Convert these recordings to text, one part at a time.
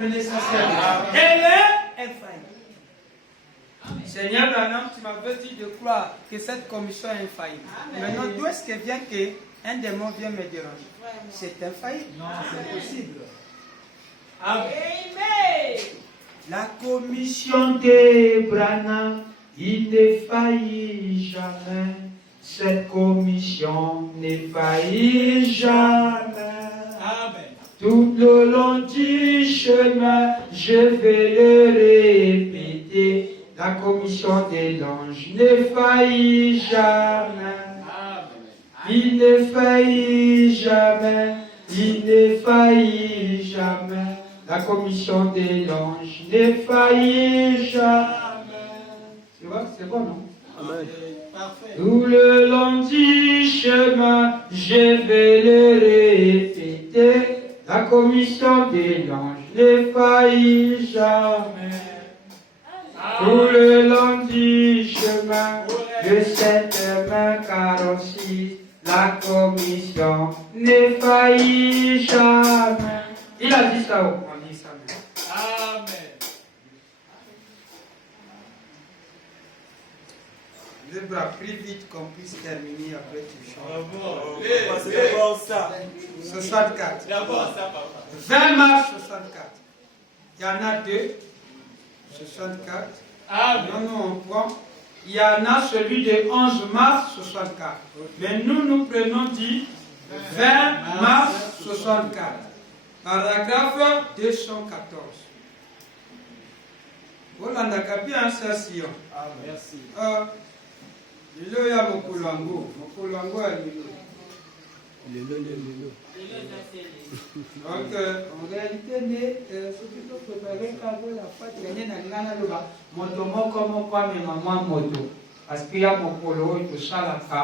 comprenez ça? Elle est infaillible. Seigneur Branham, tu m'avais dit de croire que cette commission est infaillible. Maintenant, d'où est-ce que vient qu'un démon vient me déranger? C'est infaillible. Non, c'est possible. Amen. La commission de Branham, il ne faillit jamais. Cette commission ne faillit jamais. Amen. Tout le long du chemin, je vais le répéter. La commission des anges ne faillit jamais. Il ne faillit jamais. Il ne faillit jamais. La commission des anges ne faillit jamais. Tu vois, c'est bon, non? Amen. Parfait. Tout le long du chemin, je vais le répéter. La commission des anges ne faillit jamais. Tout le long du chemin de cette main 46, la commission ne faillit jamais. Il a dit ça, on dit ça même. Amen. Je dois plus vite qu'on puisse terminer après tu chantes. C'est d'abord ça. 64. D'abord ça, papa. 20 mars 64. Il y en a deux. 64. Amen. Non, on prend. Il y en a celui de 11 mars 64. Mais nous prenons dit 20 mars 64. Paragraphe 214. Voilà, on a bien ça, Sion. Merci. Lilo ya mokulango. Mokulango ya lilo. Donc, en réalité, ce qu'il faut préparer quand vous la fête, il y a un moto moko moko amema mwa moto. Parce qu'il y a mokolo oyo tosalaka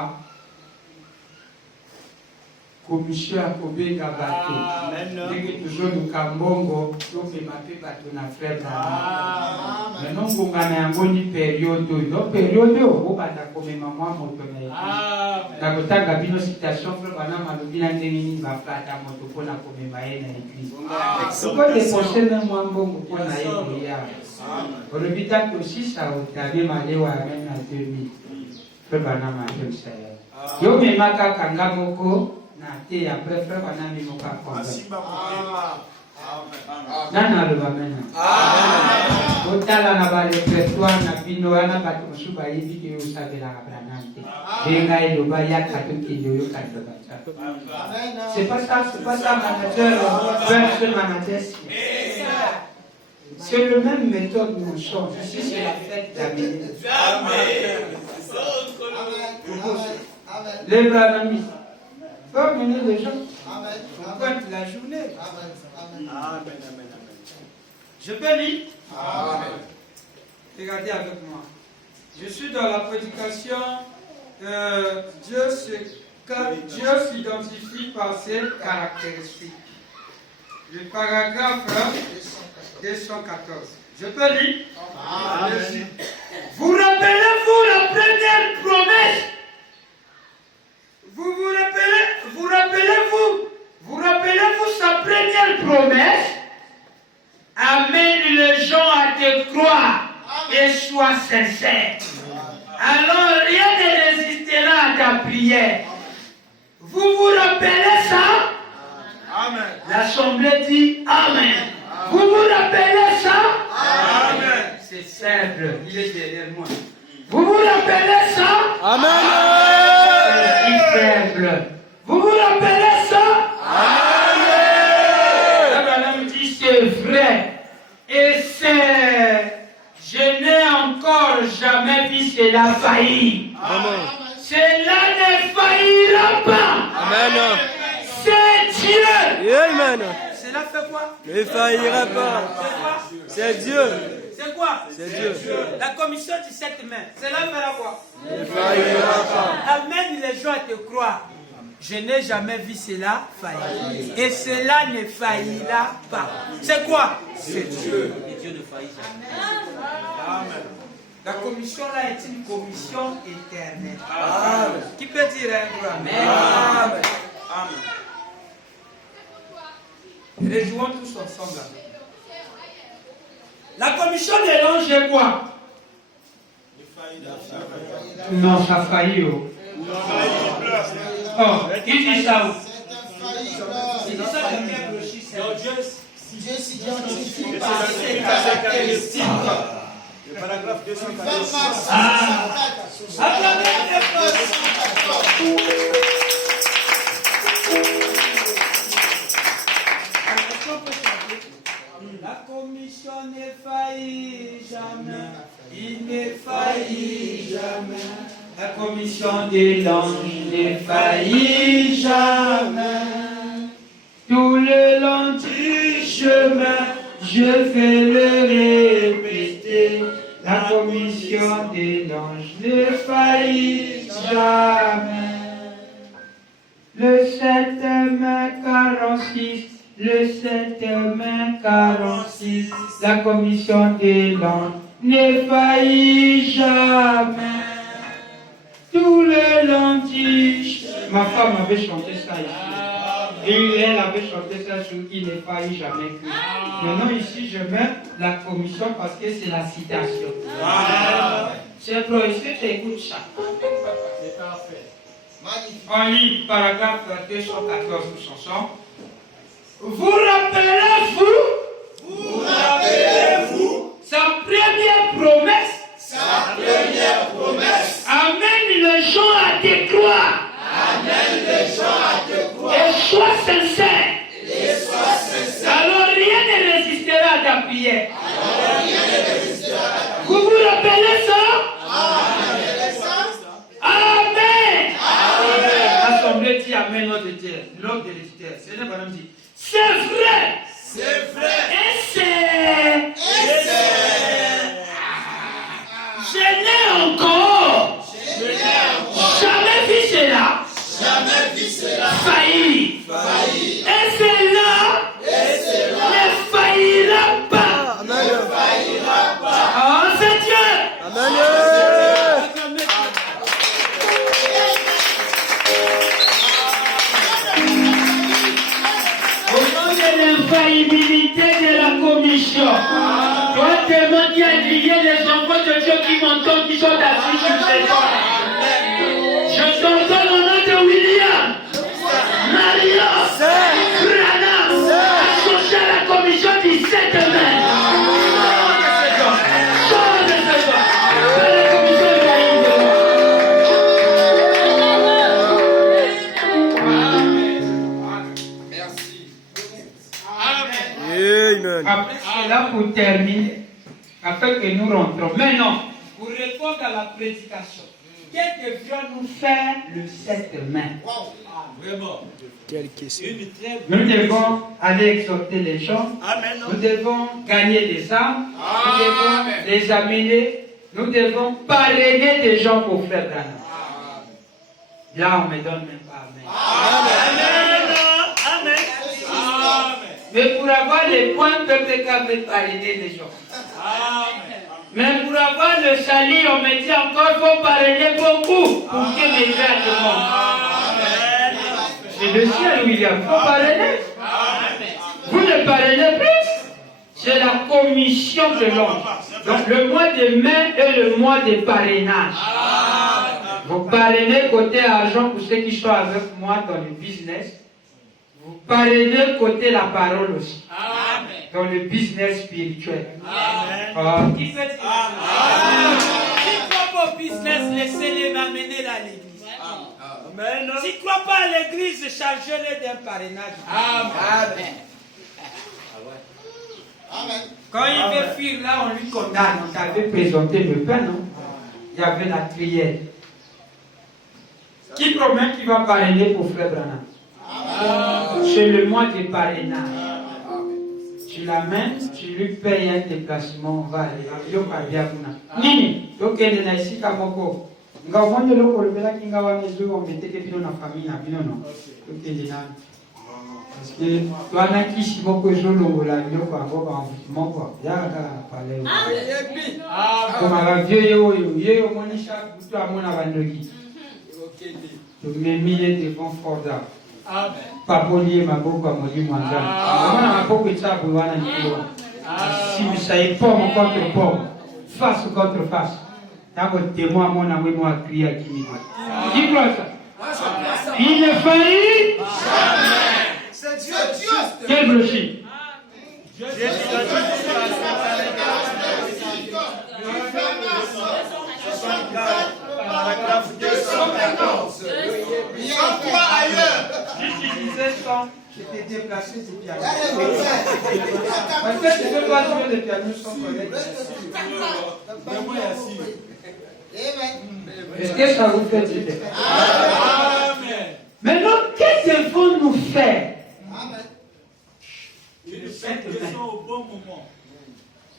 commission ya kobenga bato. Ndenge tozoluka mbongo topema mpe bato na frère Branham. Maintenant ngongana yango ni période oyo. Période oyo obanda komema mwa moto na église. Nakotanga bino citation frère Branham alobi na ndenge nini baflata moto mpona komema ye na église. Sokodeponse na mwa mbongo mpona ye koya. Olobi tanto osisa otabe malewa ya meme na 2000. Frère Branham atomisa ye. Yo mema kaka nga moko na te après frère Branham mimoka konza. Nana aloba mena. Otala na barepertoire na bino wana bato mosusu bayebi ke osabelaka Branham te. Benga eloba yaka tokende oyoka liloba ta. C'est pas ça manager, verse manager. C'est le même méthode nous sommes. Ici c'est la fête d'Amélie. Les Branhamistes. Il faut mener les gens. On pointe la journée. Amen. Je peux lire? Amen. Regardez avec moi. Je suis dans la prédication. Dieu s'identifie par ses caractéristiques. Le paragraphe 214. Je peux lire? Amen. Vous rappelez-vous la première promesse? Vous rappelez-vous sa première promesse? Amène les gens à te croire et sois sincère. Alors rien ne résistera à ta prière. Vous vous rappelez ça? Amen. L'assemblée dit Amen. Vous vous rappelez ça? Amen. C'est simple, il est derrière moi. Vous vous rappelez ça? Amen. C'est simple. Vous vous rappelez ça? Amen. Dit c'est vrai. Et c'est... Je n'ai encore jamais vu cela faillir. Amen. Cela ne faillira pas. Amen. C'est Dieu. Amen. Cela fait quoi? Ne faillira pas. C'est quoi? C'est Dieu. C'est quoi? C'est Dieu. La commission du 7 mai. Cela fera quoi? Ne faillira pas. Amène les gens à te croire. Je n'ai jamais vu cela faillir. Et cela ne faillira pas. C'est quoi? C'est Dieu. Et Dieu ne faillit jamais. Amen. La commission là est une commission éternelle. Amen. Qui peut dire un gros amen? Amen. Amen. Rejouons tous ensemble. La commission des langes est quoi? Non, ça a failli. Oh, il dit ça où? Il dit ça dans quel registre? Dieu s'identifie par C'est ses caractéristiques. le paragraphe 214. La commission ne faillit jamais, il ne faillit jamais. La commission des langes ne faillit jamais. Tout le long du chemin, je vais le répéter. La commission des langes ne faillit jamais. Le 7 mai 46, le 7 mai 46, la commission des langes ne faillit jamais. Tout le long du chemin. Ma femme avait chanté ça ici. Et elle avait chanté ça sur qui ne faillit jamais que. Maintenant ici je mets la commission parce que c'est la citation. C'est pro, est-ce que tu écoutes ça? C'est parfait. Magnifique. On lit paragraphe 214 de chanson. Vous rappelez-vous? Vous rappelez-vous Sa première promesse? sa première promesse? Amène les gens à te croire. Amène les gens à te croire. Et sois sincère. Et sois sincère. Alors rien ne résistera à ta prière. Alors rien ne résistera à ta prière. Vous vous rappelez ça? Amen. Amen. Amen. L'assemblée dit Amen, notre Dieu. L'ordre de l'éditeur. C'est le bonhomme dit. C'est vrai. C'est vrai. Et c'est. Je n'ai encore jamais vu cela. Jamais vu cela. Failli. Failli. Et cela ne faillira pas. Amen. Ne faillira pas. Oh, c'est Dieu. Amen. Au nom de l'infaillibilité de la commission, toi tellement qui as lié les enfants de Dieu qui m'entendent, qui sont assis sur ces bancs. Je t'ordonne au nom de William, Maria, Brana, associé à la commission du 7 mai. Sors de ce banc. La commission est faillie de moi. Merci. Amen. Après cela, pour terminer, afin que nous rentrons. Maintenant, pour répondre à la prédication, que devions-nous faire le 7 mai? Vraiment. Quelle question. Une très Nous devons aller exhorter les gens. Amen. Nous devons gagner des âmes. Nous devons les amener. Nous devons parrainer des gens pour faire Branham. Là, on ne me donne même pas Amen. Amen. Mais pour avoir les points, PPK veut parrainer les gens. Mais pour avoir le salut, on me dit encore qu'il faut parrainer beaucoup pour que les gens te montrent. C'est le ciel, William. Il faut parrainer. Vous ne parrainez plus. C'est la commission de l'homme. Donc le mois de mai est le mois de parrainage. Vous parrainez côté argent pour ceux qui sont avec moi dans le business. Vous parrainez côté la parole aussi. Dans le business spirituel. Qui fait qui croit au business, laissez-les m'amener à l'église. Amen. Si tu ne crois pas à l'église, chargez-les d'un parrainage. Amen. Quand il veut fuir là, on lui condamne. On t'avait présenté le pain, non? Il y avait la crière. Qui promet qu'il va parrainer pour Frère Branham? C'est le mois de parrainage. Tu l'amènes, tu lui payes un déplacement, on va aller. Nini, donc elle est ici comme Moko. Nga wonde loko lebela kinga wana zo on meteke bino na famille na bino non. Donc elle est là. Parce que toi na kisi moko zo longola biloko yango ba moko yaka pale. Comme la vieux yo monisha butu amona bandoki. Donc mes milliers de bons forts. Papolier maboko amoli mwanzani. Mwana maboko tsabu wana nikolo. ça est pomme contre pomme, face contre face. D'abord, témoin, mon ami, moi, crié à qui qui croit ça? Il ne faillit jamais. C'est Dieu. Quel brochis? Paragraphe 214. Il y a quoi ailleurs? J'utilisais sans, j'étais déplacé du piano. Parce que tu ne peux pas jouer le piano sans connaître. Est-ce que ça vous fait du bien? Maintenant, qu'est-ce que devons-nous faire?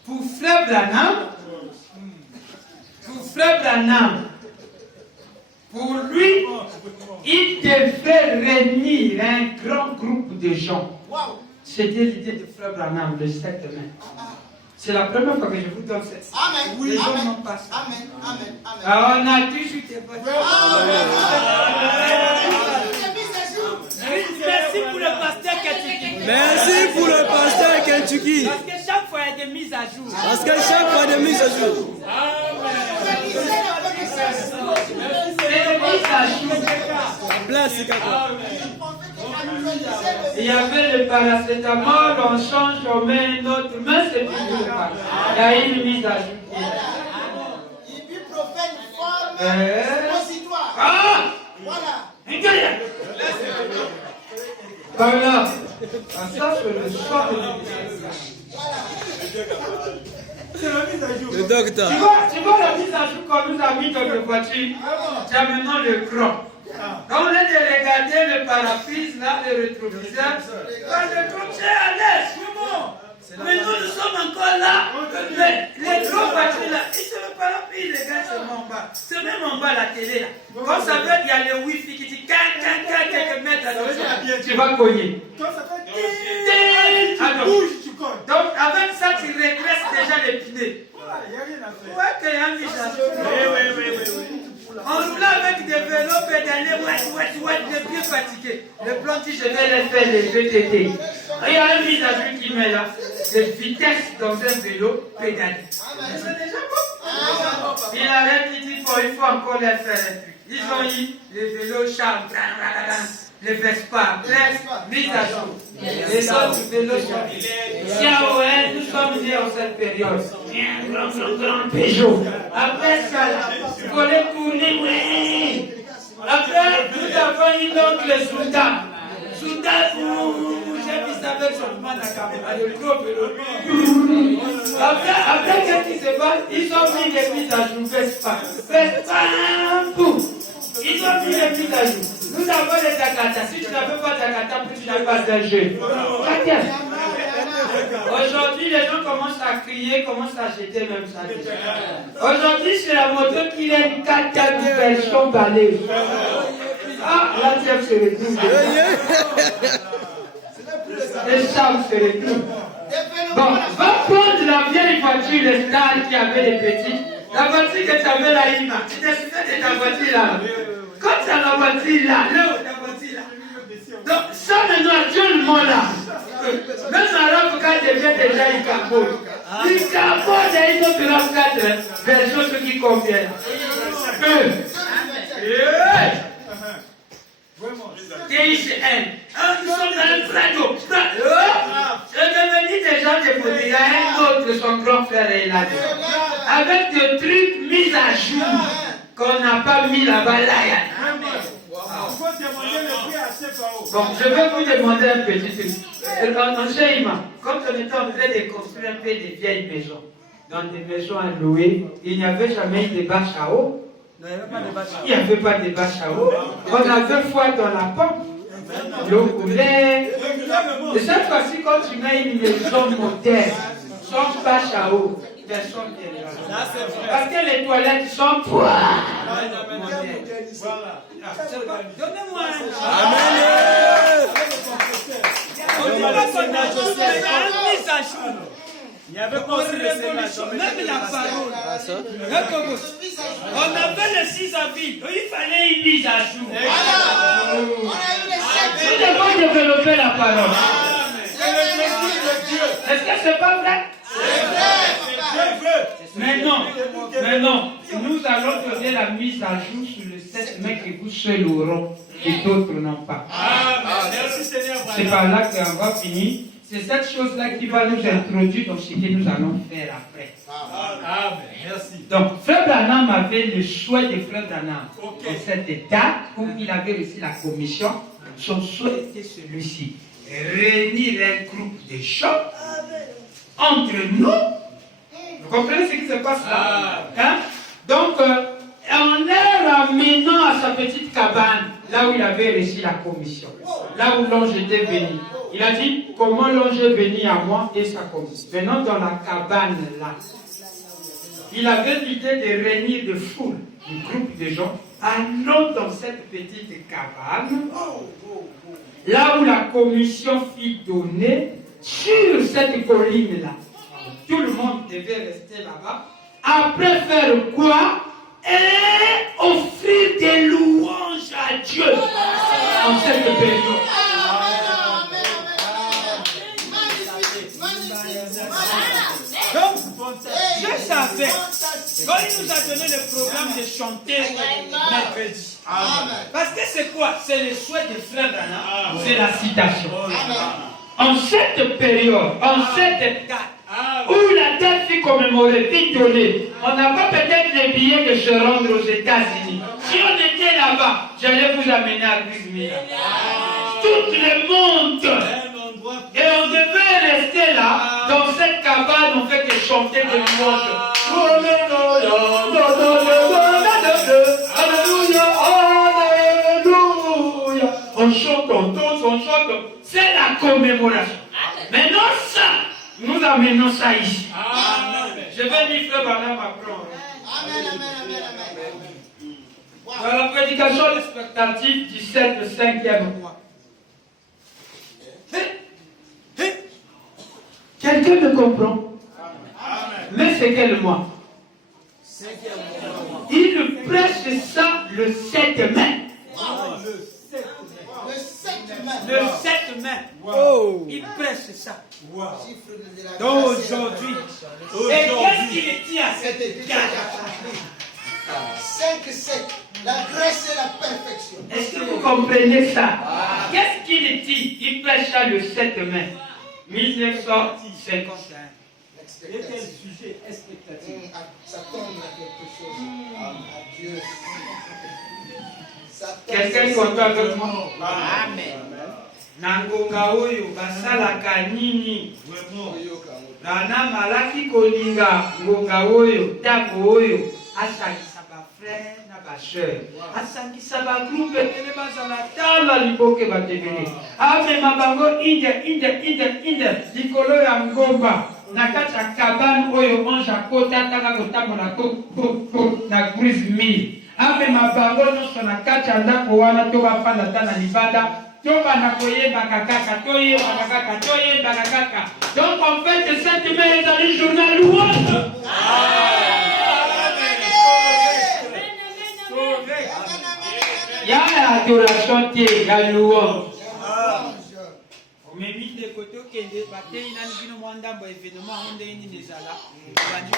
Pour Frère Branham, pour lui, il devait réunir un grand groupe de gens. C'était l'idée de Frère Branham, le 7 mai. C'est la première fois que je vous donne cette. Amen. Les gens n'ont pas ça. Amen. Alors, on a toujours débattu. Merci pour le pasteur Kentucky. Merci pour le pasteur Kentucky. Parce que chaque fois il y a des mises à jour. Parce que chaque fois des mises à jour. Place, il y avait le paracétamol, on change, on met une autre main, c'est plus pas. Il y a une mise à jour. Ibuprofène forme suppositoire. Ah! Voilà. Voilà. Ça, c'est le choix de le docteur. Tu vois la mise à jour qu'on nous a mis dans le voiture? Tu as maintenant le cran. Quand on est de regarder le parapluie, là, le rétroviseur, le cran, c'est à l'aise. Mais nous sommes encore là. Les gros voitures là, et c'est le parapluie, les gars, c'est en bas. C'est même en bas la télé là. Quand ça veut qu'il y a le wifi qui dit quelques mètres à l'autre, tu vas cogner. Donc avec ça, tu régresses déjà les pneus. Ouais, qu'il y a un mise. On roule avec des vélos pédalés, les pieds fatigués. Le plan dit je vais les faire les VTT. Il y a un mise à jour qui met là, de vitesse dans un vélo pédalé. C'est déjà bon. Il arrête, il dit il faut encore les faire. Ils ont eu les vélos Charles, les Vespa, mise à jour. Les autres vélos sont. Tiens, ouais, nous sommes nés en cette période. Grand Peugeot. Après ça, il fallait tourner, ouais. Après, nous avons eu donc le Soudan. J'ai vu ça avec son man à Cameroun, le gros vélo. Après, qu'est-ce qui se passe? Ils ont mis des mises à jour, Vespa, boum. Ils ont mis des mises à jour. Nous avons les Takata. Si tu n'avais pas Takata, tu n'as pas d'un jeu. Aujourd'hui, les gens commencent à crier, commencent à jeter même ça. Aujourd'hui, c'est la moto qui est une 4x4 version balai. Ah, là, tu se retrouve. Les chambres se retrouvent. Bon, va prendre la vieille voiture, les stars qui avaient les petits. La voiture que tu avais là, Ima. Tu t'es souvenu de ta voiture là. Quand tu as la voiture là, ta voiture là. Donc, ça maintenant, actuellement là. Même alors, quand tu devient déjà une capote. Une capote et une autre RAV4 version ce qui convient. TICN. Nous sommes dans un fragile. C'est devenu des gens de beauté. Il y a un autre, son grand frère est là. Avec des trucs mis à jour qu'on n'a pas mis là-bas là. Bon, je vais vous demander un petit truc. En Cheima, quand on était en train de construire un peu des vieilles maisons, dans des maisons à louer, il n'y avait jamais eu de bâche à eau. Il n'y avait pas de bâche à eau. On avait foi dans la pompe. L'eau coulait. Et cette fois-ci, quand tu mets une maison moderne, sans bâche à eau, personne ne viendra. Parce que les toilettes sont modernes. Donnez-moi un. Amen. On dit pas qu'on a mise à jour. Il y avait pas aussi le Sénat, même la parole. On avait le 6 avril, il fallait une mise à jour. Tu devrais développer la parole. Est-ce que c'est pas vrai? Maintenant, nous allons donner la mise à jour sur le 7 mai que vous seuls auront et d'autres n'ont pas. Merci Seigneur. C'est par là qu'on va finir. C'est cette chose-là qui va nous introduire dans ce que nous allons faire après. Amen. Merci. Donc, Frère Branham avait le souhait de Frère Branham. Dans cette date où il avait reçu la commission, son souhait était celui-ci. Réunir un groupe de gens entre nous. Vous comprenez ce qui se passe là? Hein? Donc, en les ramenant à sa petite cabane, là où il avait reçu la commission, là où l'ange était venu. Il a dit, comment l'ange est venu à moi et sa commission. Venons dans la cabane là. Il avait l'idée de réunir de foule, un groupe de gens. Allons dans cette petite cabane, là où la commission fit donner, sur cette colline-là. Tout le monde devait rester là-bas. Après faire quoi? Et offrir des louanges à Dieu en cette période. Donc, je savais, quand il nous a donné le programme de chanter mercredi. Parce que c'est quoi? C'est le souhait de Frère Branham. C'est la citation. En cette période, en cette date, où la date fut commémorée, fut donnée, on n'a pas peut-être les billets de se rendre aux États-Unis. Si on était là-bas, j'allais vous amener à Grismila. Tout le monde. Et on devait rester là, dans cette cabane, on fait que chanter des louanges. Alléluia, Alléluia. On chante, on danse, on chante. C'est la commémoration. Maintenant ça, nous amenons ça ici. Je vais lire Frère Branham apprendre. Dans la prédication expectative du 7 le 5e mois. Quelqu'un me comprend? Mais c'est quel mois? Il prêche ça le 7 mai. Le 7 mai. Oh. Il prêche ça. Donc aujourd'hui. Et qu'est-ce qu'il dit à cette date? 5-7. La grâce et la perfection. Est-ce que vous comprenez ça? Qu'est-ce qu'il dit? Il prêche ça le 7 mai 1951. Quel sujet expectatif? S'attendre à quelque chose. À Dieu. Quelqu'un est content avec moi? Amen. Nangonga oyo basalaka nini? Branham alaki kolinga ngonga oyo tako oyo asangisa bafrère na basœur, asangisa bagroupe ekele bazala tala liboke batebele, amema bango inde likolo ya ngomba na kati ya kabane oyo ange akota tanga kotambola na Grise Mille. Amema bango nyonso na kati ya ndako wana to bafanda ta na libanda. Donc en fait, cette main dans le journal louange. Il y a l'adoration qui est la louange. On m'a mis de côté qui est battu, il a dit non, on a un événement, on a une des alas, on a dit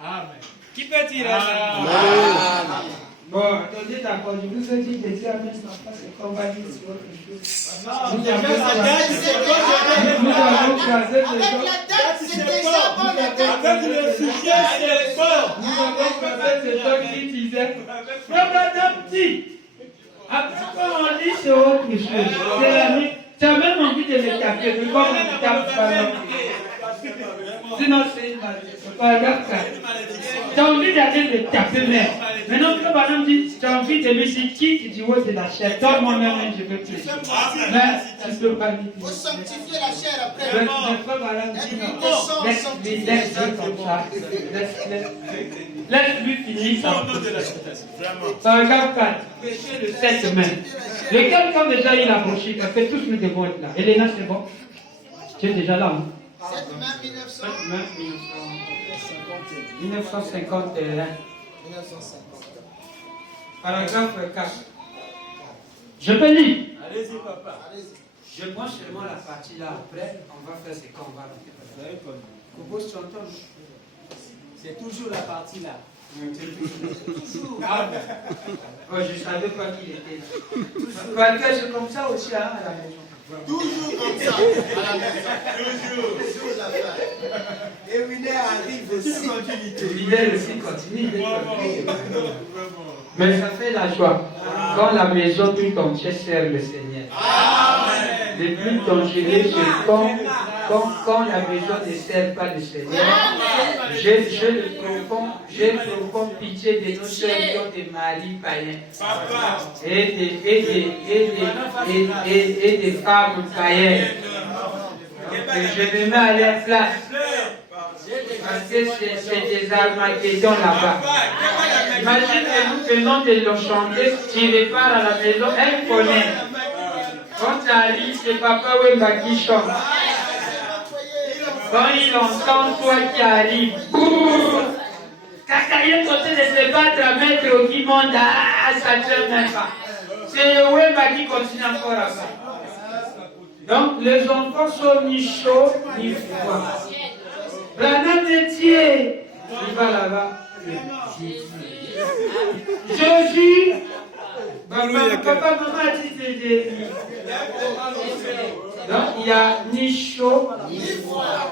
amen. Qui peut dire amen? Bon, attendez, d'accord, je vous ai dit de dire amen, c'est qu'on va dire sur autre chose. Nous avons croisé les gens. Avec le sujet, c'est fort. Nous avons croisé ces gens qui disaient, Madame dit, après quand on dit c'est autre chose, c'est la nuit. Tu as même envie de le taper, mais comme on tape pas là. Sinon, c'est une maladie. Tu as envie d'aller le taper, mais maintenant, quand madame dit, tu as envie de me dire qui, tu dis, ouais, c'est la chair. Toi, moi-même, je veux te dire. Mais tu ne peux pas me dire. Il faut sanctifier la chair après. Mais quand madame dit, non, laisse-le comme ça. Laisse-lui finir ça. Ça regarde 4. Péché le 7 mai. Lesquels quand déjà il a broché, parce que tous nous devons être là. Elena, c'est bon? Tu es déjà là, hein? 7 mai 1900. 1951. Paragraphe 4. Je peux lire. Allez-y, papa. Je prends seulement la partie là. Après, on va faire ce qu'on va faire. Vous pouvez s'entendre. C'est toujours la partie là. Ah, oh, je savais pas qu'il était là. Parce que c'est comme ça aussi hein, à la maison. Toujours comme ça, à la maison. Toujours la fête. Et Winner arrive aussi. Fidèle aussi continue. Mais ça fait la joie. Quand la maison tout entière sert le Seigneur. Le plus dangereux, c'est quand la maison ne sert pas le Seigneur. J'ai profond pitié de nos sœurs qui ont des maris païens. Et des femmes païennes. Et je me mets à leur place. Parce que c'est des Armageddons là-bas. Imagine que nous venons de le chanter, tu repars à la maison, elle connaît. Quand tu arrives, c'est Papa Wemba qui chante. Quand il entend toi qui arrive, quand il est côté de se battre à mettre qui monte, ça ne tient même pas. C'est le Wemba qui continue encore à ça. Donc les enfants sont ni chauds ni froids. Branham Etier, il va là-bas. Jésus, papa, maman dit Jésus. Donc il y a ni chaud ni froid.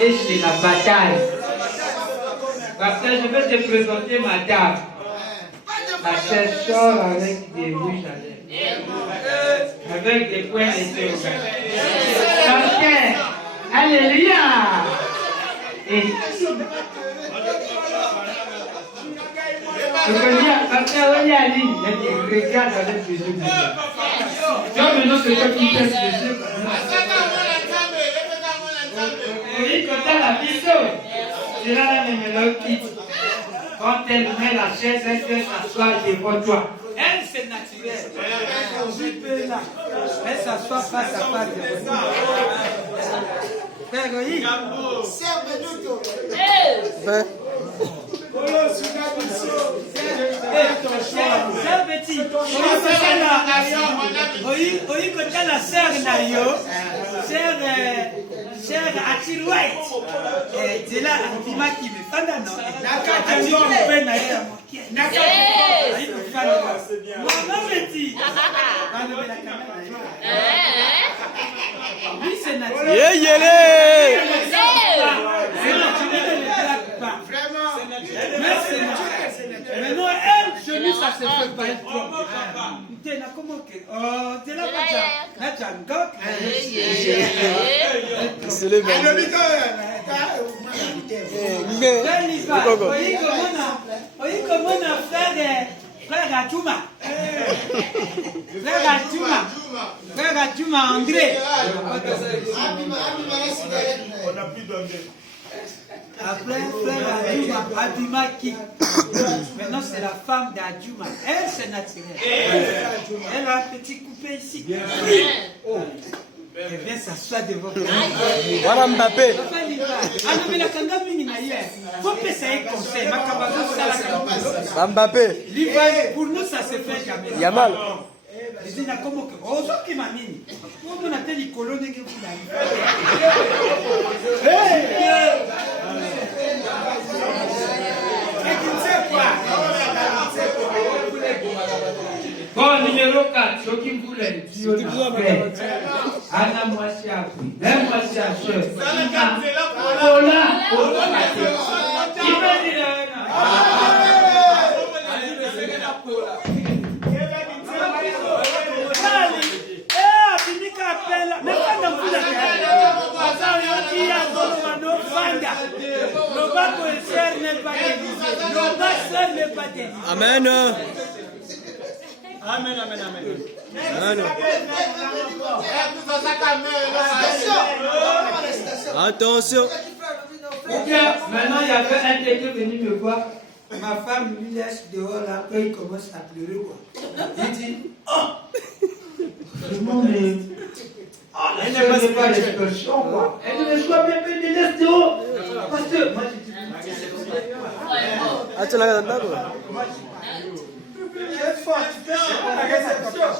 Et c'est la bataille. Parce que je vais te présenter ma dame. La sœur avec des bouches à lèvres. Avec des points d'interrogation. Alléluia. Et je veux dire, parce que Ali, il regarde avec les yeux. Donc maintenant, c'est toi qui fais les yeux. Oui, quand tu as la piste, c'est là la même quitte. Quand elle met la chaise, elle fait s'asseoir devant toi. Elle, c'est naturel. Elle s'assoit face à face devant toi. Frère Goï. Sœur Betty, oui, quand la sœur Nayo, sœur Achille White, c'est là Antima qui me fait non. Achille me fait Nayo. Maman Betty. Oui, c'est naturel. Mais non, elle, chez nous, ça se fait pas. T'es là, comment que. Oh, t'es là, c'est le même. Oui, comment on a frère Adjouma. Frère Adjouma André. On n'a plus d'André. Après, frère Adjouma, Abima qui. Maintenant, c'est la femme d'Adjouma. Elle, c'est naturel. Elle a un petit coupé ici. Elle vient s'asseoir devant vous. Voilà Mbappé. Ah non, mais la kanga mini na hier. Faut que ça ait conseil. Ma cabazo, ça la Mbappé. Pour nous, ça se fait jamais. Yamal. Je dis, comment que. Oh, ça qui m'a mis. Comment on a fait les colons de Gébula. Bon, numéro 4, ceux qui voulaient, Dieu n'a fait. Anna Moissi a pris. Même Moissi a fait. Ola, qui va dire Amen. Amen, amen, amen. Amen. Attention. Ou bien, maintenant, il y avait un qui est venu me voir. Ma femme lui laisse dehors, là, après il commence à pleurer, quoi. Il dit, oh! Le monde est... elle ne passe pas l'expression, quoi. Elle ne reçoit même pas de laisse dehors. Parce que, moi, j'ai dit, es fort, tu peux séparer cette question.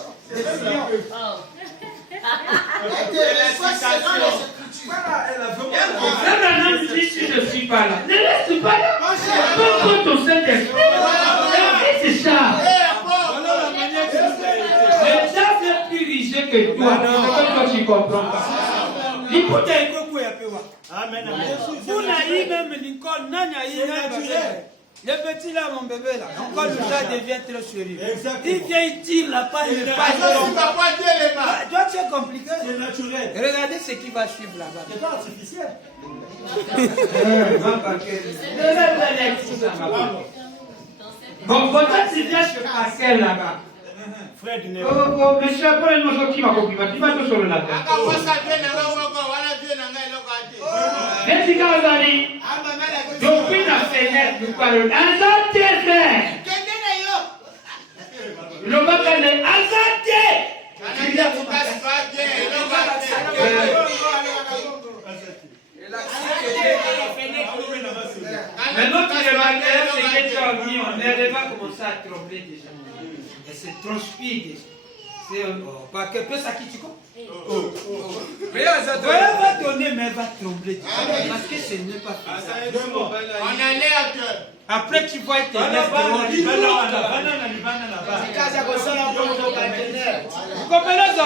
Si je ne suis pas là, ne reste pas là. Prends ton Saint-Esprit. C'est ça. Le diable est plus riche que toi. Toi, tu comprends pas. L'écoute est beaucoup à peu. Amen. Vous n'avez même l'école, non, le petit là, mon bébé là, encore le gars devient très sérieux. Il vient, il tire la paille, il passe. Toi, tu es compliqué. C'est naturel. Regardez ce qui va suivre là-bas. C'est pas artificiel. Bon, quand tu viens sur Pascal là-bas. Frère du Oh, monsieur, après, nous sommes qui va couper, tu vas te sur la tête. Depuis quand vous allez, depuis la fenêtre, nous parlons. Azante, frère. Le bâtard est azante. Maintenant, tu remarques ce que tu as dit, on n'avait pas commencé à trembler déjà. Elle se transpire déjà. C'est parce que peut ça qui tu comprends. Elle va donner, mais elle va trembler. Parce que ce n'est pas fait. On alerte. Après, tu vois, tu es vous comprenez ça?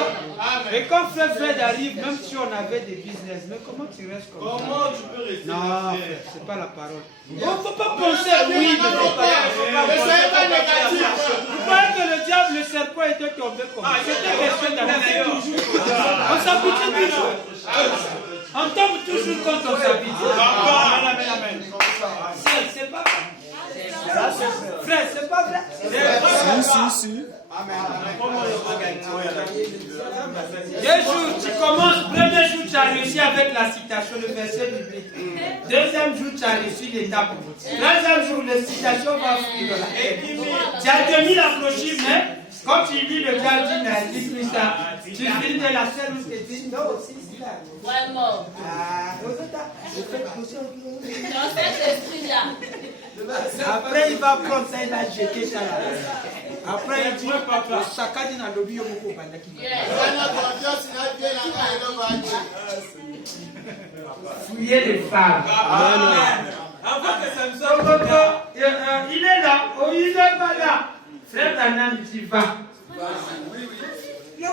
Et quand Frère Fred arrive, même si on avait des business, mais comment tu restes comme ça? Comment tu peux rester? Non, c'est pas la parole. On ne peut pas penser oui, mais c'est pas négatif. Vous croyez que le diable, le serpent était tombé comme ça? C'était question d'habitude. On s'habitue toujours. On tombe toujours quand on s'habitue. C'est pas vrai. Frère, c'est pas vrai. Si. Deux jours, tu commences. Premier jour, tu as réussi avec la citation, le verset biblique. Deuxième jour, tu as réussi l'étape. Troisième jour, la citation va suivre là. Tu as tenu la brochure, mais quand tu lis le gardien, il dit plus ça. Tu finis de la seule où tu te dis non, aussi, c'est là. Ouais, mort. Dans cet esprit-là. Après, il va prendre ça, il va jeter ça là. Après, il dit chacun dit dans le bio beaucoup. Fouiller les femmes. Il est là. Oh, il n'est pas là. Frère Danam, tu vas. C'est la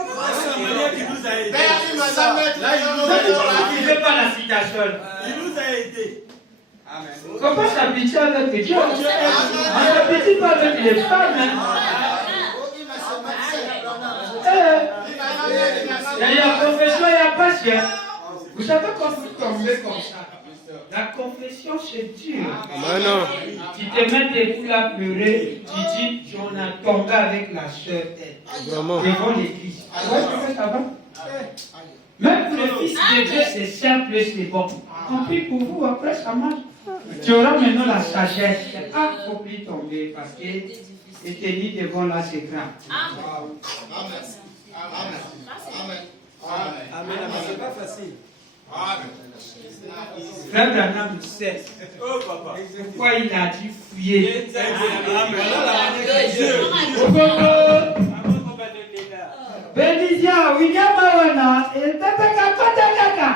manière qui nous a aidés. Il ne fait pas la citation. Il nous a aidés. Comment s'habituer avec Dieu? On ne s'habitue pas avec les femmes. Il y a confession, il y a passion. Vous savez quand vous tombez comme ça, la confession c'est dur. Tu te mets debout là pleurer, tu dis on a tombé avec la sœur devant l'église. Ça va? Même pour le fils de Dieu c'est simple, c'est bon. On prie pour vous, après ça marche. Tu auras maintenant la sagesse. Ah, il ne faut plus tomber parce que et tenir devant là c'est grand. Amen. C'est pas facile. Frère Branham sait pourquoi il a dit fouiller. Bénisia, William Awana, et Pepe Kaka,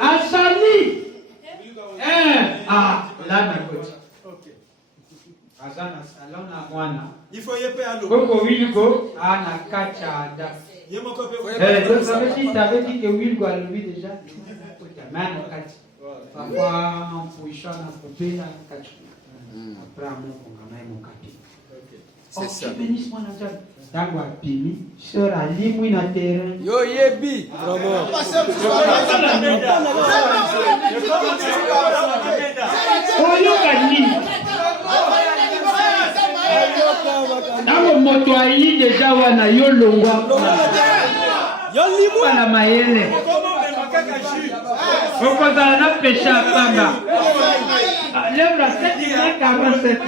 Asali. Ah, là, d'accord. Azana salon na mwana. Il faut y aller à l'eau. Koko Wilgo, na kacha ada. Ça veut dire que Wilgo a levé déjà. Mais na kacha. Papa, en position na côté na kacha. Après, on a mon capi. C'est ça. Bénisse-moi na jam. Dango a pimi, sœur a limou na terrain. Yo yebi. Vraiment. Oyo gani. Dango moto ayi déjà wana yo longwa. Yo limou na mayele. Okozala na péché à pamba. Lève la tête, il y a 47.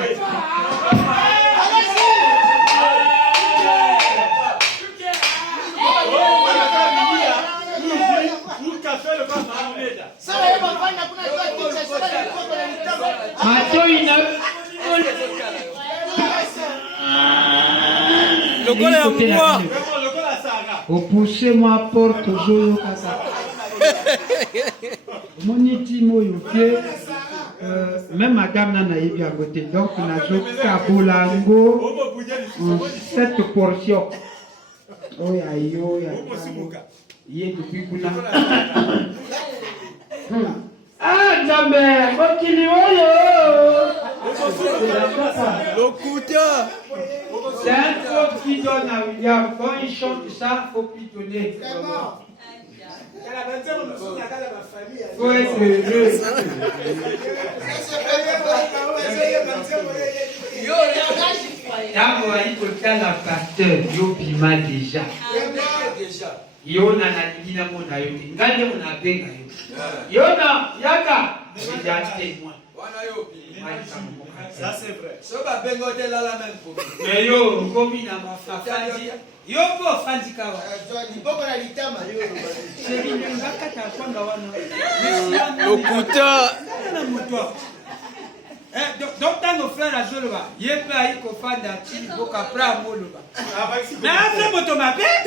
Mato ina Lokola ya côté moi. opoussez-moi porte ozoyo kaka. Moniti moyo pied. Même madame n'a eu bien côté. Donc nazo kabolango en 7 portions. Oh ya yo ya. Yé depuis kuna. Ah jambe, kokili oyo. Locuteur. C'est un faux qui donne à William. Quand il chante ça, il faut pitonner. Faut être heureux. D'abord, il faut faire la pasteur. Yo pima déjà. Yo na na mona yo. Ngande mona benga yo. Yo na yaka. J'ai un témoin. Ça c'est vrai. Mais yo, comme il a ma fafandi. Yo po fandi kawa. Locuteur. Donc dans nos frères à Joloba, il y a pas eu qu'on fasse un petit boc à plat à Moloba. Mais après moto ma paix.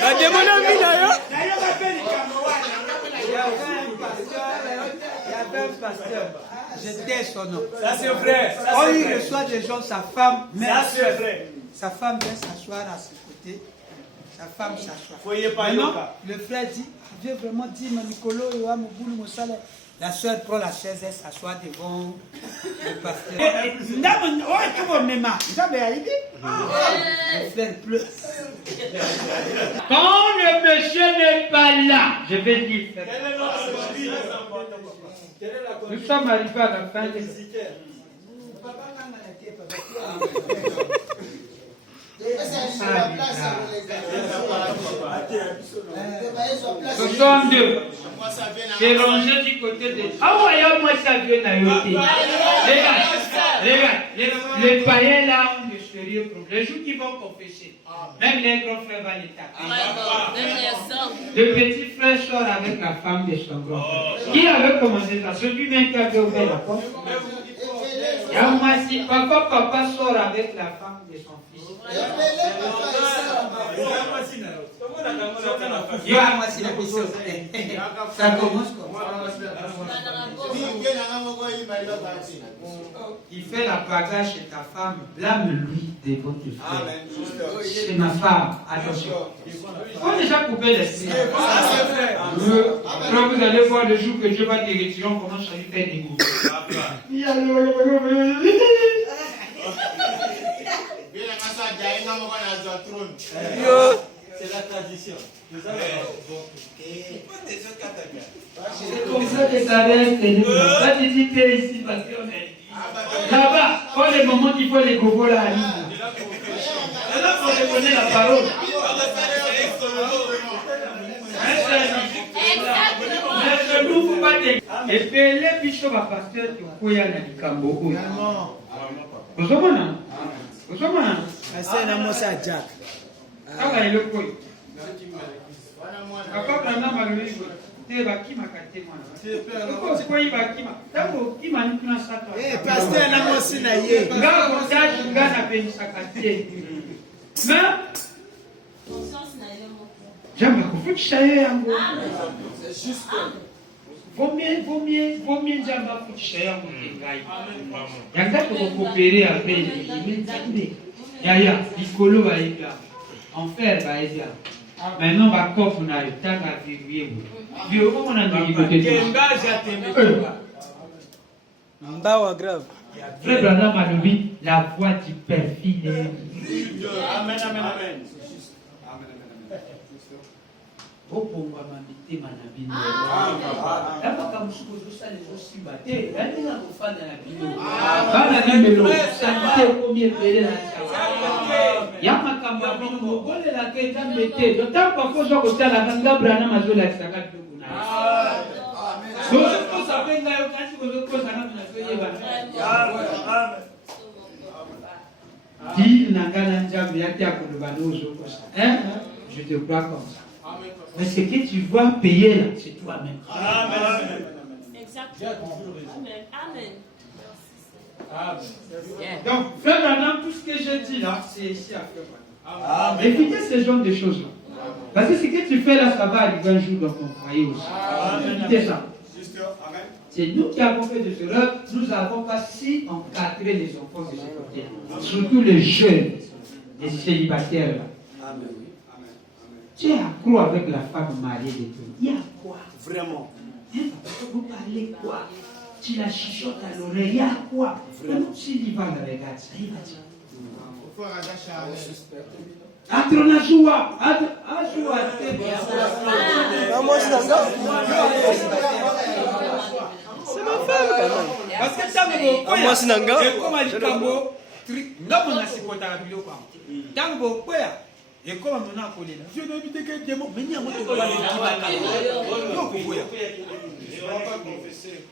La demande à Mina. D'ailleurs ma paix les Camerounais. Il y avait un pasteur. J'étais son nom. Ça c'est vrai. Quand il reçoit des gens, sa femme, Ça c'est vrai. sa femme vient s'asseoir à ses côtés. Sa femme s'assoit. Foyer pas Maintenant, le frère dit, Dieu vraiment dit, Nicolo, la soeur prend la chaise, elle s'assoit devant le pasteur. Le frère pleure. Quand le monsieur n'est pas là, je vais dire, nous sommes arrivés à la fin de j'ai rangé du côté de... Ah ouais, moi ça vient d'Ayoté. Regarde, les païens là ont de sérieux problèmes. Les jours qui vont confesser, même les grands frères vont les taper. Le petit frère sort avec la femme de son grand frère. Qui avait commencé ça? Celui-même qui avait ouvert la porte. Et moi, si papa sort avec la femme de son fils. Ça commence comme ça. Il fait la bagarre chez ta femme, blâme-lui devant tes frères. C'est ma femme, attention. Il faut déjà couper l'esprit. Quand vous allez voir le jour que Dieu va te retirer, on commence à lui faire des coups. C'est la tradition. C'est comme ça que ça reste. Là, tu dis que tu es ici parce qu'on est là-bas, quand les moments qu'il faut les gobos là, là, on te connaît la parole. Mais nous, vous pas des. Et puis, les bichots, ma pasteur, tu peux y aller à Nikambo. Vous savez, non? Vous savez, non? C'est un mot à Jack. Ah ouais, le coup. Papa, on a mal vu. Tu vas qui m'a gâté, moi. C'est quoi, il va qui m'a. D'abord, qui m'a dit que ça. Eh, pasteur, on a mot si na yé. Nga, on t'a dit, nga, n'a pas eu sa gâté. Mais. J'aime beaucoup. Faut que je sache. C'est juste. Vaut mieux Jamba pour cher pour les gars. Yanga pour coopérer avec les Yaya, Nicolo va être là. Enfer va être là. Maintenant, on va coffre, on a le temps à vivre. Vieux, comment on a dit que Mbawa grave. Frère Branham a dit la voix du perfide. Amen, amen, amen. Opongwa mabite manabino. Lapa kamusuko zosale zosimba te. Yaninga kufanya na bino. Bana bimelo. Sanite komi epele na chawa. Yama kamba bino mobole la ke tambete. Dotam pa fozo kotala kanga brana mazola kisaka bino na. Dozo ko sapenga yo kasi ko sana na soye bana. Di nangana njabu yati akolobanozo kosa. Je te crois comme ça. Mais ce que tu vas payer là, c'est toi-même. Amen. Exactement. Amen. Amen. Donc, frère Branham, tout ce que je dis là, c'est ici à frère Branham. Évitez ce genre de choses là. Parce que ce que tu fais là, ça va arriver un jour dans ton foyer aussi. Évitez ça. C'est nous qui avons fait de cela. Nous n'avons pas si encadré les enfants de ce côté. Surtout les jeunes, les célibataires là. Tu es accro avec la femme mariée de toi. Il y a quoi? Vraiment. Vous parlez quoi? Tu la chuchotes à l'oreille. Il y a quoi? S'il va la regarde, ça il va dire. C'est ma femme quand même. Parce que tango Moi c'est Nanga. ekoma likambo ndako na sikotaka biloko yango ntango bokwea ekoma mona kolela je dois éviter que démon meni yango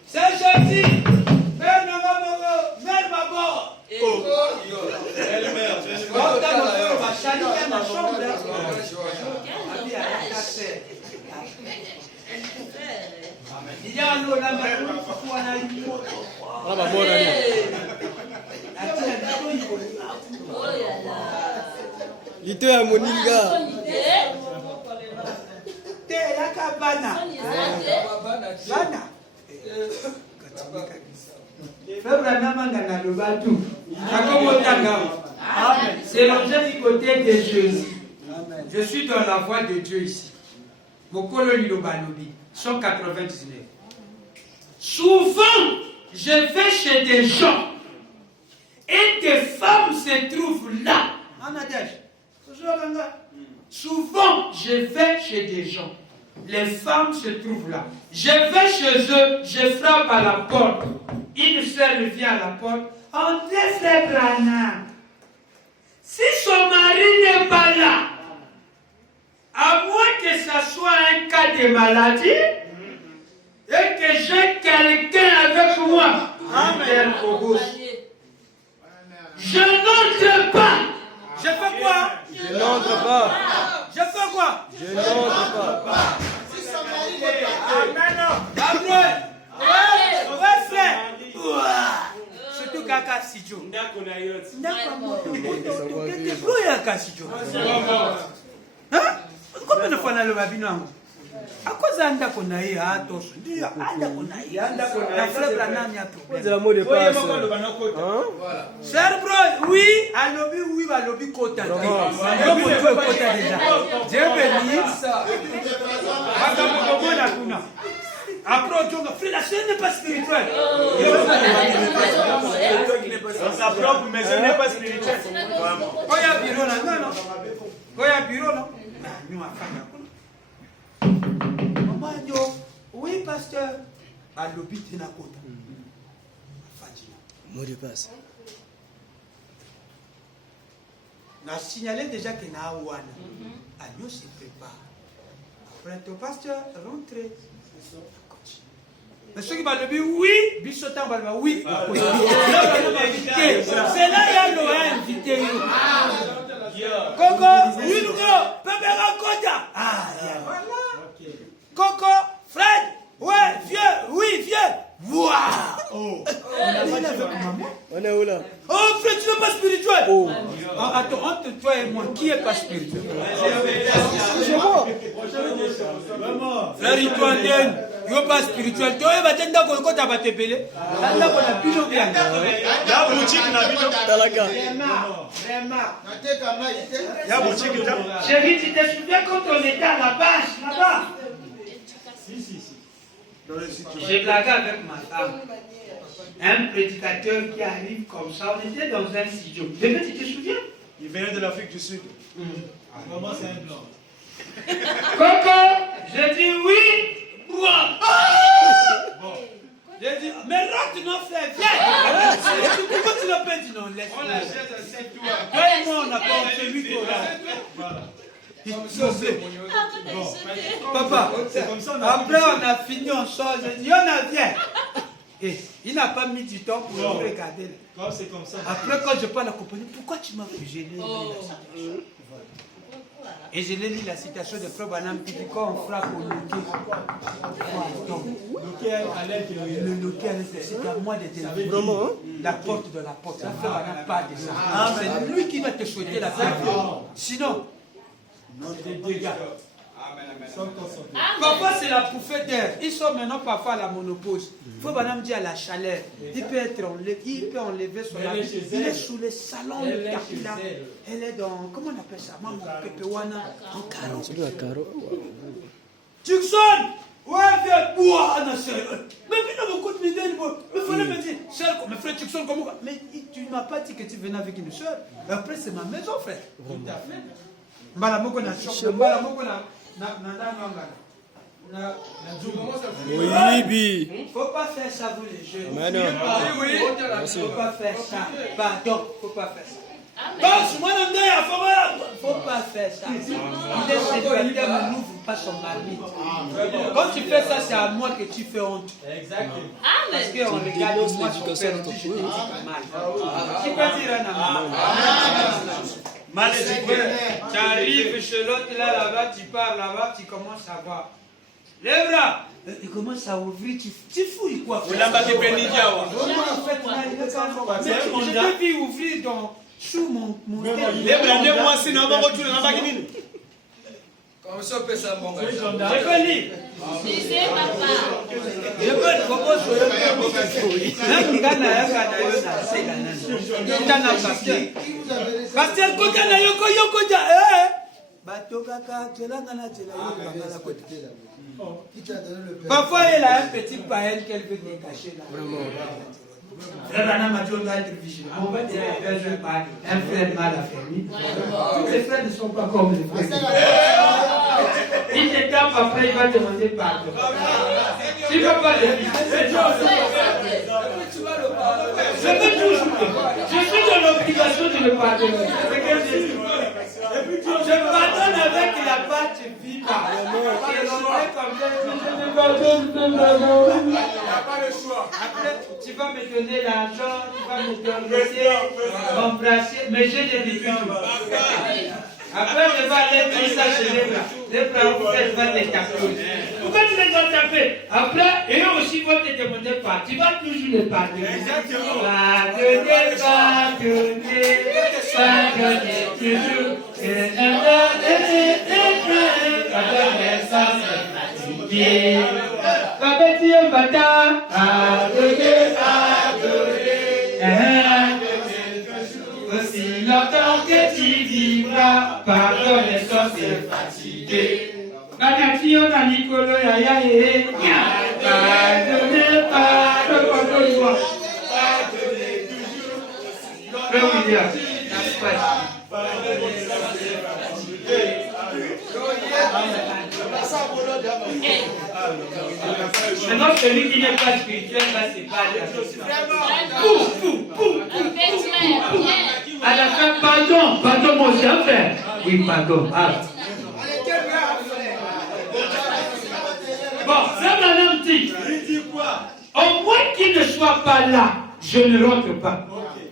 c'est gentil mère nanga moko mère mabo Lito ya moninga. te yaka bana bana C'est du côté de Jésus. Je suis dans la voie de Dieu ici. Mokolo Lilobalobi, 199. Souvent, je vais chez des gens et des femmes se trouvent là. Souvent, je vais chez des gens. Les femmes se trouvent là. Je vais chez eux, je frappe à la porte. Une sœur vient à la porte. Entrez, frère Branham. Si son mari n'est pas là, à moins que ce soit un cas de maladie, et que j'ai quelqu'un avec moi, je n'entre pas. je fais quoi? Je n'entre pas. Je fais quoi? Je n'entre pas. Gabriel, ouais frère. Surtout kaka sijo. Kaka sijo. Comment ne fana le babino yango? Akoza ndako na ye atoso. Ndio andako na ye. Na frère Branham ya problème. C'est la mot de passe. Cher bro, oui, alobi oui, alobi kota. Donc tu es kota déjà. Dieu béni. Après, frère, la chaîne n'est pas spirituelle. Dans sa propre maison n'est pas spirituelle. Koya bureau là, non, non. Koya bureau là. Maman dit, oui, pasteur. Alobi tina kota. Mot de passe. On a signalé déjà qu'il y a un ouane. Agneau se prépare. Après, ton pasteur, rentrez. Mais ceux qui parlent de oui, Bissotan va le oui. C'est là qu'il y a le invité. Coco, oui, nous, Pépera Koda. Ah, Coco, Fred, ouais, vieux, oui, vieux. Waouh! On est où là? Oh, frère, tu n'es pas spirituel. Oh. Attends, entre toi et moi, qui est pas spirituel? C'est moi. Frère, il doit dire, il n'est pas spirituel. Tu vas t'entendre quand tu vas te péler. Tu vas t'entendre plus bien. La boutique n'a pas de Talaga. la boutique. Chérie, tu te souviens quand on était à la base, là-bas? J'ai blagué avec ma femme. Un prédicateur qui arrive comme ça, on était dans un studio. Bébé, tu te souviens? Il venait de l'Afrique du Sud. Maman, c'est un blanc. Coco, je dis oui. Bon. J'ai dit, mais rentre, non, frère, viens. Et puis, pourquoi tu l'as pas dit non? Laisse. On achète un set toi. Toi et moi, on n'a pas fait micro là. Papa, c'est comme ça. Après, on a fini, on sort. Je dis, on a bien. Et il n'a pas mis du temps pour nous regarder. Comme c'est comme ça. Après, quand je parle à la compagnie, pourquoi tu m'as fait gêner? Et je l'ai lu la citation de Frère Branham qui dit quand on frappe au loquet, le loquet, c'est à moi de te la porte de la porte. Ça, Frère Branham parle de ça. C'est lui qui va te souhaiter la bienvenue. Sinon, des dégâts. Parfois c'est la bouffée d'air. Ils sont maintenant parfois à la monopause. Il faut madame dire à la chaleur. Il peut être enlevé, il peut enlever son habit. Il est sous le salon de tapis là. Elle est dans, comment on appelle ça? Maman Pepewana en carreau. C'est un carreau. Tucson! Ouais, viens, bois, mais viens mon côté, mais il fallait me dire, mes frères Tucson, comment? Mais tu ne m'as pas dit que tu venais avec une soeur. Après, c'est ma maison, frère. Tout à fait. Mbalamoko na choc, Mbalamoko na Oui, bi. faut pas faire ça, vous les jeunes. Mais non. Faut pas faire ça. Pardon, faut pas faire ça. Faut pas faire ça. Il est célibataire, ne n'ouvre pas son mari. Quand tu fais ça, c'est à moi que tu fais honte. Exactement. Parce qu'on regarde moi, son père, je te dis mal. Tu peux dire un amour. Mal éduqué. Tu arrives chez l'autre là-bas, tu pars là-bas, tu commences à voir. Les bras, il commence à ouvrir, tu fouilles quoi? Je te vis ouvrir sous mon Les bras de moi, sinon, on va retourner dans la baguette. Tu sais, papa. Je peux parfois, elle a un petit païen qu'elle veut décacher là. On va dire un frère mal affermi. Tous les frères ne sont pas comme les frères. Il te tape après, il va demander pardon. Tu ne vas pas le dire. Je suis dans l'obligation de le pardonner. Je pardonne avec la pâte viva. Après, tu vas me donner l'argent, tu vas me donner m'embrasser, mais j'ai des difficultés. Après, je vais aller dire ça chez les bras. Les bras, elle va te taper. Pourquoi tu les as tapés? Après, et eux aussi vont te demander pas. Tu vas toujours les pardonner. Pardonner, pardonner, pardonner toujours. Pardonner sans se fatiguer. Pardonner, pardonner, pardonner. Aussi longtemps que tu vivras, pardonne sans se fatiguer. Bagatio na Nicolo Yaya et pardonne, pardonne-moi. Pardonne toujours. Frère William, pardonne sans se fatiguer. Maintenant, celui qui n'est pas spirituel va se battre. À la fin, pardon, pardon, mon cher frère. Oui, pardon. Bon, ça madame dit, au moins qu'il ne soit pas là, je ne rentre pas.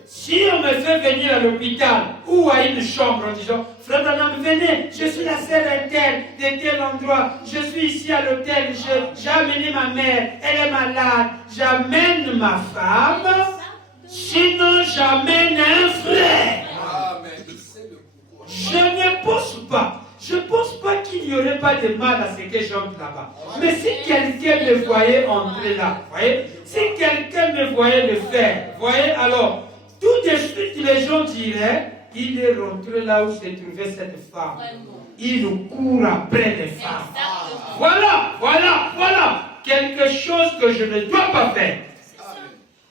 Si on me fait venir à l'hôpital ou à une chambre en disant, frère Branham, venez, je suis la sœur de tel endroit, je suis ici à l'hôtel, j'ai amené ma mère, elle est malade, j'amène ma femme, sinon j'amène un frère. Je ne pense pas. Je ne pense pas qu'il n'y aurait pas de mal à ce que j'entre là-bas. Mais si quelqu'un me voyait entrer là, voyez, si quelqu'un me voyait le faire, voyez, alors, tout de suite les gens diraient, il est rentré là où se trouvait cette femme. Il nous court après les femmes. Voilà. Quelque chose que je ne dois pas faire.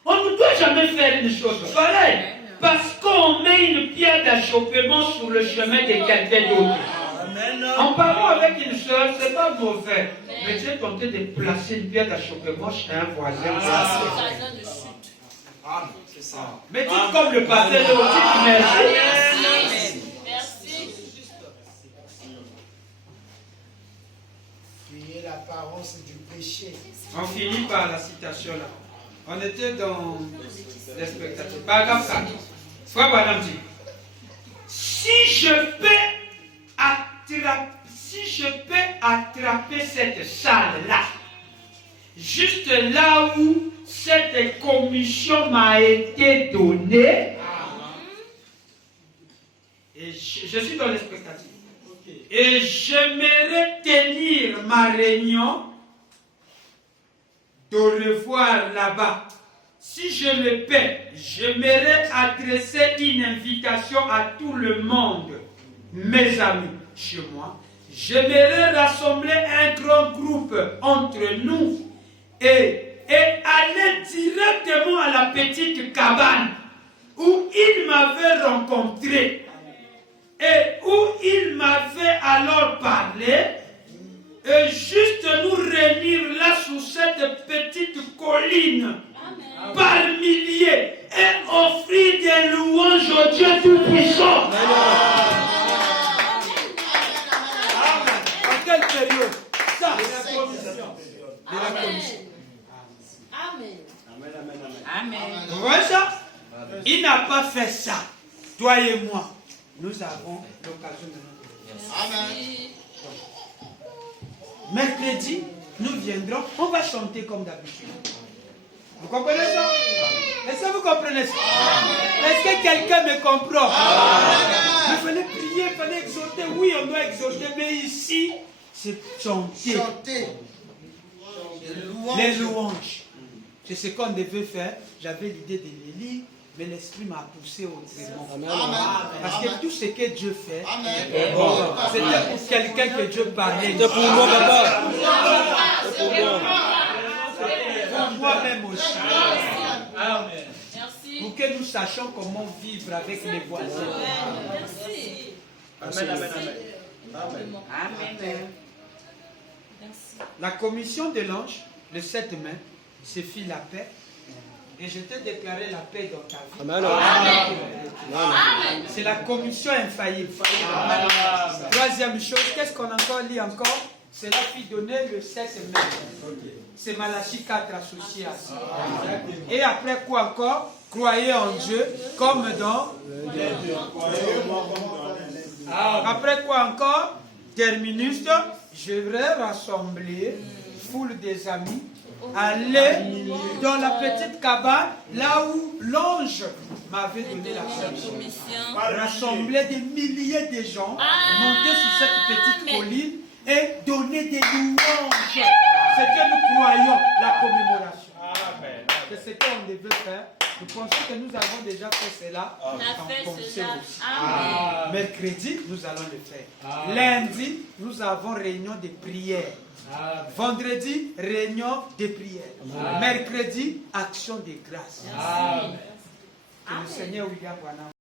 On ne doit jamais faire une chose pareille. Parce qu'on met une pierre d'achoppement sur le chemin de quelqu'un d'autre. En parlant avec une soeur, ce n'est pas mauvais. Mais tu es tenté de placer une pierre d'achoppement chez un voisin. C'est ça. Mais dites comme le pasteur de aussi, merci. Fuyez l'apparence du péché. On finit par la citation là. On était dans les spectateurs. Paragraphe 4. Frère Branham dit, si je fais à si je peux attraper cette salle-là, juste là où cette commission m'a été donnée, et je suis dans l'expectative, et j'aimerais tenir ma réunion de revoir là-bas. Si je le peux, j'aimerais adresser une invitation à tout le monde, mes amis, chez moi. J'aimerais rassembler un grand groupe entre nous et aller directement à la petite cabane où il m'avait rencontré et où il m'avait alors parlé, et juste nous réunir là sous cette petite colline par milliers et offrir des louanges au Dieu Tout-Puissant. En quelle période? Ça, c'est la commission. Amen. Vous voyez ça? Il n'a pas fait ça. Toi et moi, nous avons l'occasion de nous. Amen. Mercredi, nous viendrons, on va chanter comme d'habitude. Vous comprenez ça? Est-ce que vous comprenez ça? Est-ce que quelqu'un me comprend? Il fallait prier, il fallait exhorter. Oui, on doit exhorter, mais ici, c'est chanter. Chanter. Les louanges. C'est ce qu'on devait faire. J'avais l'idée de les lire, mais l'Esprit m'a poussé autrement. Amen. Parce que tout ce que Dieu fait, Amen. bon, c'était pour quelqu'un que Dieu parlait. C'est pour moi, papa. Pour moi-même aussi. Amen. Merci. Pour que nous sachions comment vivre avec les voisins. Merci. Amen, amen, amen. Amen. Merci. La commission de l'ange, le 7 mai, se fit la paix. Et je t'ai déclaré la paix dans ta vie. Amen. Amen. C'est la commission infaillible. Troisième chose, qu'est-ce qu'on a encore lit encore? Cela fut donné le 7 mai. C'est Malachie 4 associé à ça. Et après quoi encore? Croyez en Dieu comme dans... Après quoi encore? Terminus, je vais rassembler foule des amis, aller dans la petite cabane, là où l'ange m'avait donné la permission. Rassembler des milliers de gens, monter sur cette petite colline et donner des louanges. C'est que nous croyons, la commémoration. C'est ce qu'on devait faire. Nous pensons que nous avons déjà fait cela. On a fait cela. Aussi. Amen. Mercredi, nous allons le faire. Lundi, nous avons réunion de prière. Vendredi, réunion de prière. Mercredi, action de grâce. Que le Seigneur William Branham